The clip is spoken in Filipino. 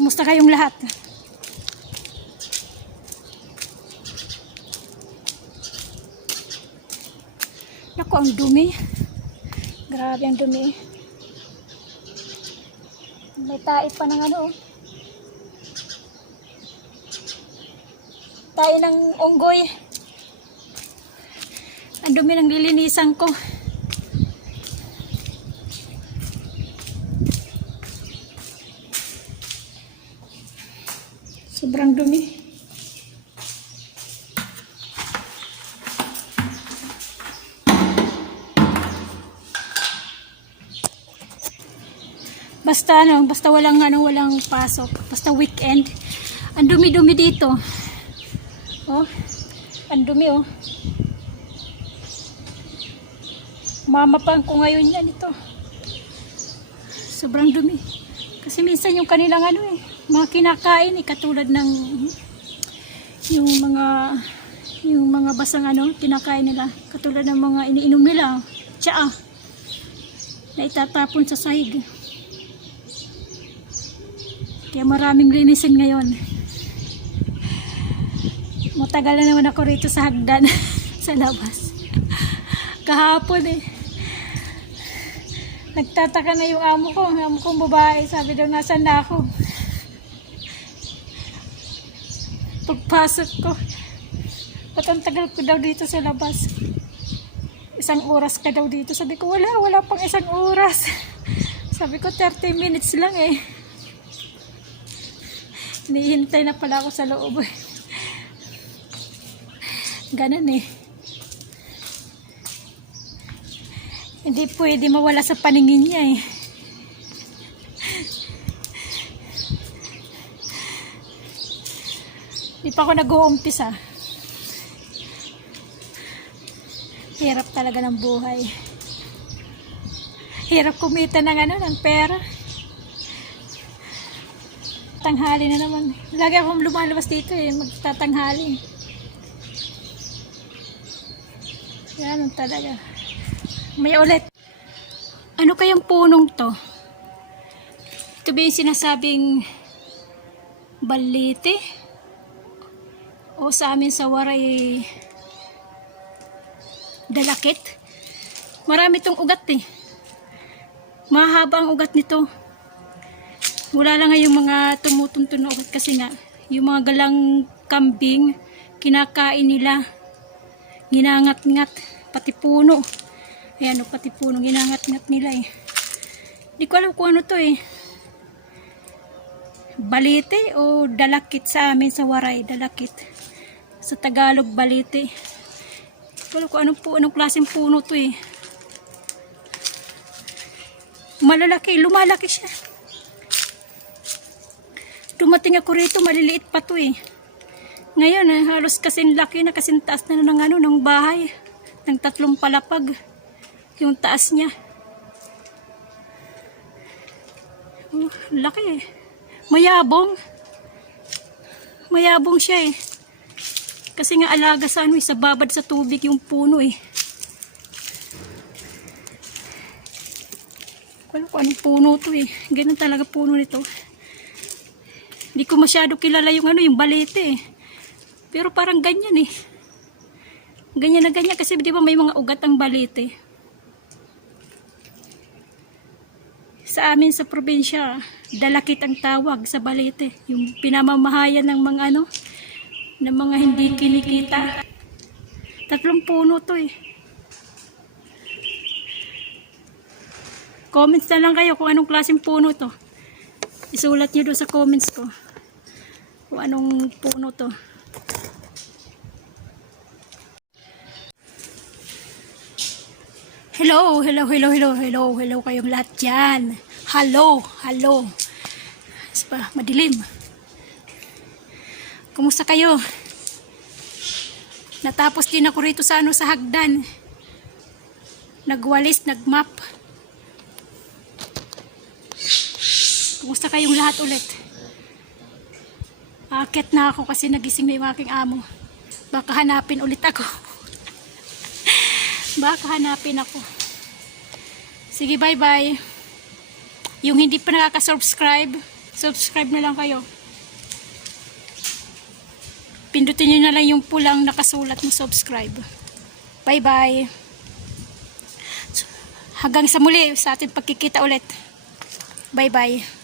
Kumusta kayong lahat? Naku, ang dumi. Grabe ang dumi. May tait pa ng ano. Tayo ng unggoy. Ang dumi ng lilinisan ko. Sobrang dumi. Basta basta walang pasok, basta weekend. Ang dumi-dumi dito. Oh, ang dumi oh. Mamapang ko ngayon yan ito. Sobrang dumi. Kasi minsan yung kanilang mga kinakain katulad ng yung mga basang kinakain nila, katulad ng mga iniinom nila, tsaa na itatapon sa sahig. Kaya maraming linisin ngayon. Matagal na naman ako rito sa hagdan sa labas. Kahapon nagtataka na yung amo kong babae. Sabi daw, nasan na ako? Pagpasok ko, ba't ang tagal ko daw dito sa labas? 1 oras ka daw dito. Sabi ko, wala pang 1 oras. Sabi ko, 30 minutes lang Hinihintay na pala ako sa loob. Ganun Hindi pwede mawala sa paningin niya Hindi pa ako nag-uumpisa. Hirap talaga ng buhay. Hirap kumita ng pera. Tanghali na naman. Lagi akong lumalabas dito magtatanghali. Yan talaga. May ulit. Ano kayang punong to? Ito ba yung sinasabing balite? O sa amin sa Waray, dalakit? Marami tong ugat Mahaba ang ugat nito. Wala lang yung mga tumutunto na ugat kasi nga yung mga galang kambing kinakain nila, ginangat-ngat, pati puno. Ayan pati puno ginangat-ngat nila Hindi ko alam kung ano to balite o dalakit sa amin sa Waray, dalakit. Sa Tagalog, balite. Hindi ko alam kung anong klaseng puno to Malalaki, lumalaki siya. Dumating ako rito, maliliit pa to Ngayon, halos kasing laki na, kasing taas na ng bahay. Ng 3 palapag. Yung taas niya. Laki Mayabong. Mayabong siya Kasi nga alaga sa sa babad sa tubig yung puno Kung anong puno to Ganun talaga puno nito. Hindi ko masyado kilala yung yung balete Pero parang ganyan Ganyan na ganyan kasi di ba may mga ugat ang balete. Sa amin sa probinsya, dalakit ang tawag sa balete. Yung pinamamahayan ng mga ng mga hindi kinikita. 3 puno to Comments na lang kayo kung anong klaseng puno to. Isulat nyo doon sa comments ko kung anong puno to. Hello kayong lahat dyan. Hello. Madilim. Kumusta kayo? Natapos din ako rito sa sa hagdan. Nagwalis, nagmap. Kumusta kayong lahat ulit? Aakyat na ako kasi nagising na yung aking amo. Baka hanapin ulit ako. Sige, bye-bye. Yung hindi pa nakaka-subscribe, Subscribe na lang kayo. Pindutin nyo na lang yung pulang nakasulat na subscribe. Bye-bye. Hanggang sa muli sa ating pagkikita ulit. Bye-bye.